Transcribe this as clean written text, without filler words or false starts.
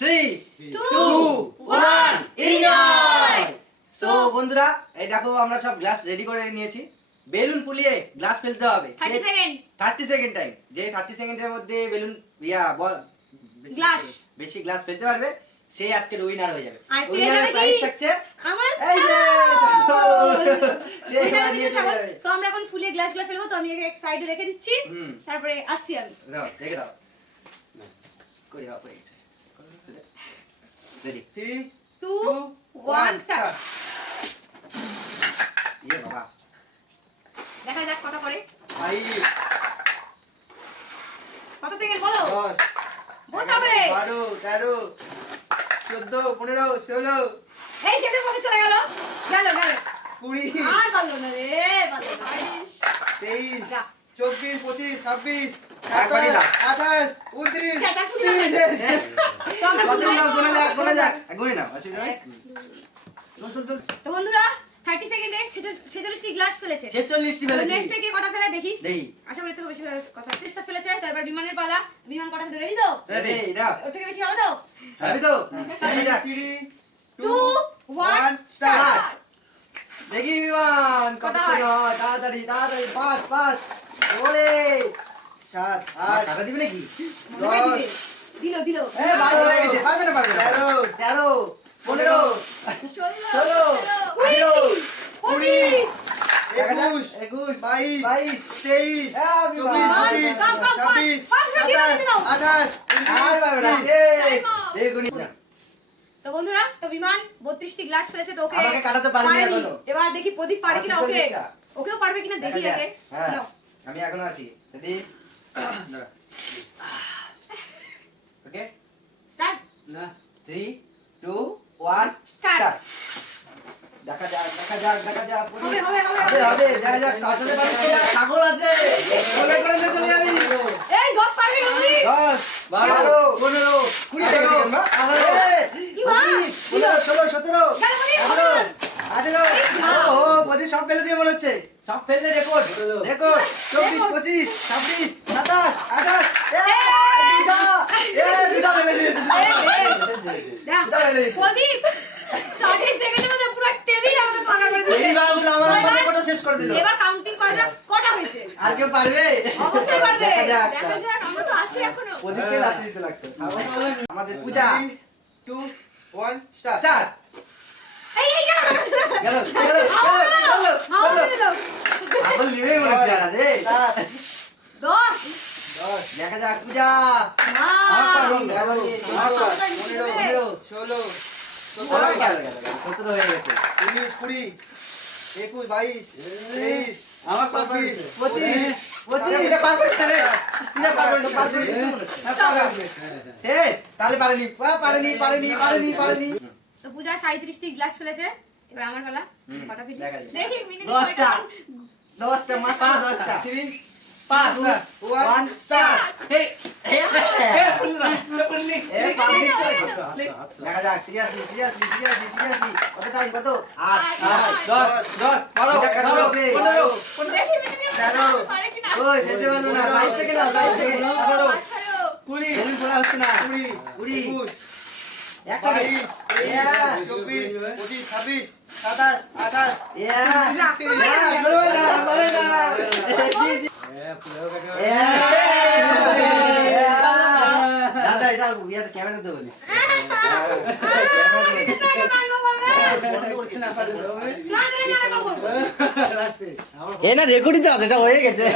3 2 1 enjoy. So বন্ধুরা, এই দেখো আমরা সব গ্লাস রেডি করে নিয়েছি। বেলুন ফুলিয়ে গ্লাস ফেলতে হবে 30 সেকেন্ড 30 সেকেন্ড টাইম। যে 30 সেকেন্ডের মধ্যে বেলুন গ্লাস বেশি গ্লাস ফেলতে পারবে সেই আজকে উইনার হয়ে যাবে। আর পেয়ে উইনারের যাবে কি? প্রাইজ থাকছে আমার এই যে সে ওইটা এবার নিয়ে কিন্তু চলে সাগর, যাবে। তো আমরা এখন ফুলিয়ে গ্লাসগুলো ফেলবো, তো আমি একে এক সাইডে রেখে দিচ্ছি, হুম। তারপরে আসছি আমি। দাও, রেখে দাও। করে দাও, করে গেছে। Ready 3 2 1 start. ইয়ে বাবা দেখা যাক কত করে, 5 কত সেকেন্ড বলো। 10 বলতে হবে। 12 13 14 15 16 এই শেষের পথে চলে গেল, গেল গেল 20 আর পারলো না রে, পারলো না। 23 যা। 24 25 26 27 28 29 সেটা ফুটে 30 তো আমরা কত গুনে নাও, গুনে নেবো। যাক, গুনে যাক। গুনে নাও, অসুবিধা নেই। এক, চল চল চল। তো বন্ধুরা 30 সেকেন্ডে 46টি গ্লাস ফেলেছে। 46 টি ফেলেছি। নেক্সট থেকে কটা ফেলে দেখি। দেই। আশা করি এর থেকে বেশি কথা চেষ্টা ফেলেছে, তো এবার বিমানের পালা। বিমান কটা ফেলে রেডি তো? রেডি, দাও। ওর থেকে বেশি হবে তো? হ্যাপি তো? হ্যাঁ। দেখা যাক। 2 1 স্টার্ট। দেখি বিমান কত কত হয়? হয়, তাড়াতাড়ি তাড়াতাড়ি। 5 5 ওরে 7 8 কাটা দিবে নাকি? 10 দিল দিল। এ 12 হয়ে গেছে, পারবে না পারবে না। 13 13 15 16 20 25 25 21 22 23 24 25 কাম, কাম, 26 পাঁচ, পাঁচ, দিলাম, 27 দিলাম। 28 আর পারবে না। Time up. এই গুনি না। তো বন্ধুরা, তো বিমান 32টি গ্লাস ফেলেছে, তো ওকে আমাকে কাটাতে পারেনি পারেনি। এখনো। এবার দেখি প্রদীপ পারে কিনা ওকে। 46টা। ওকেও পারবে কিনা দেখি দেখা আগে। যাক। হ্যাঁ, নাও। আমি এখনো আছি। রেডি? ওকে? স্টার্ট। না। 3 2 1 Start. স্টার্ট। দেখা যাক, দেখা যাক, দেখা যাক। হবে হবে হবে। হবে হবে, দেখা যাক। কাটাতে পারছি না, ছাগল আছে। কোলে করে নিয়ে চলে যাবি। এই 10 পারবে কি? 10 12 15 20 হয়ে গেছে না? ইমা, 16 17 18 গেল বলি, 18 ও প্রদীপ সব ফেলে দিয়ে মনে হচ্ছে। সব ফেললে রেকর্ড রেকর্ড 24 25 26 27 28 দুটা ফেলে দিয়েছে। দেখ, দুটা ফেলে দিয়েছে। প্রদীপ 30 সেকেন্ডের মধ্যে পুরো টেবিল আমাদের ফাঁকা করে দিয়েছে। এই বাবুল আমার রেকর্ডটা শেষ করে দিল। এবার কাউন্টিং করা যাক কটা হয়েছে। আর কেউ পারবে? অবশ্যই পারবে। দেখা যাক। দেখা যাক, আমরা তো আছি এখনো। প্রদীপকে লাথি দিতে লাগতো। আমাদের পূজা 2 1 স্টার্ট। এই এই গেল গেল গেল গেল হাওয়া গেল মেরে দাও। আপন লিবেই মনে হচ্ছে না রে। 10 দেখা যাক পূজা। না আমার পারুন 15 15 16 17 গেল গেল 17 হয়ে গেছে। 19 20 21 22 23 আমার পারবে 25 25 পারবে রে। তুই পারবে পারবে কিছু মনে হচ্ছে। শেষ তাহলে পারেনি পারেনি পারেনি পারেনি পারেনি। তো পূজা 37টি গ্লাস ফেলেছে, এবার আমার পালা। কটা ফেলি? দেখা যাক। দেখি মিনিট 10টা 10টা মাত্র 10টা 3 5 1 স্টার্ট। এই পড়লি দেখা যাক। সিরিয়াসলি সিরিয়াসলি সিরিয়াসলি সিরিয়াসলি কত টাইম কত 8 10 10 12 15 দেখি মিনিট 13 পারে কিনা। ওই যেতে পারলো না। সাইড থেকে নাও, সাইড থেকে 18 18 20 বেলুন খোলা হচ্ছে না। 20 21 একটা 24 25 26 27 28 দাদা এটা ইয়ার ক্যামেরাতে বলিস। এ না রেকর্ডিং তো আছে, এটা হয়ে গেছে।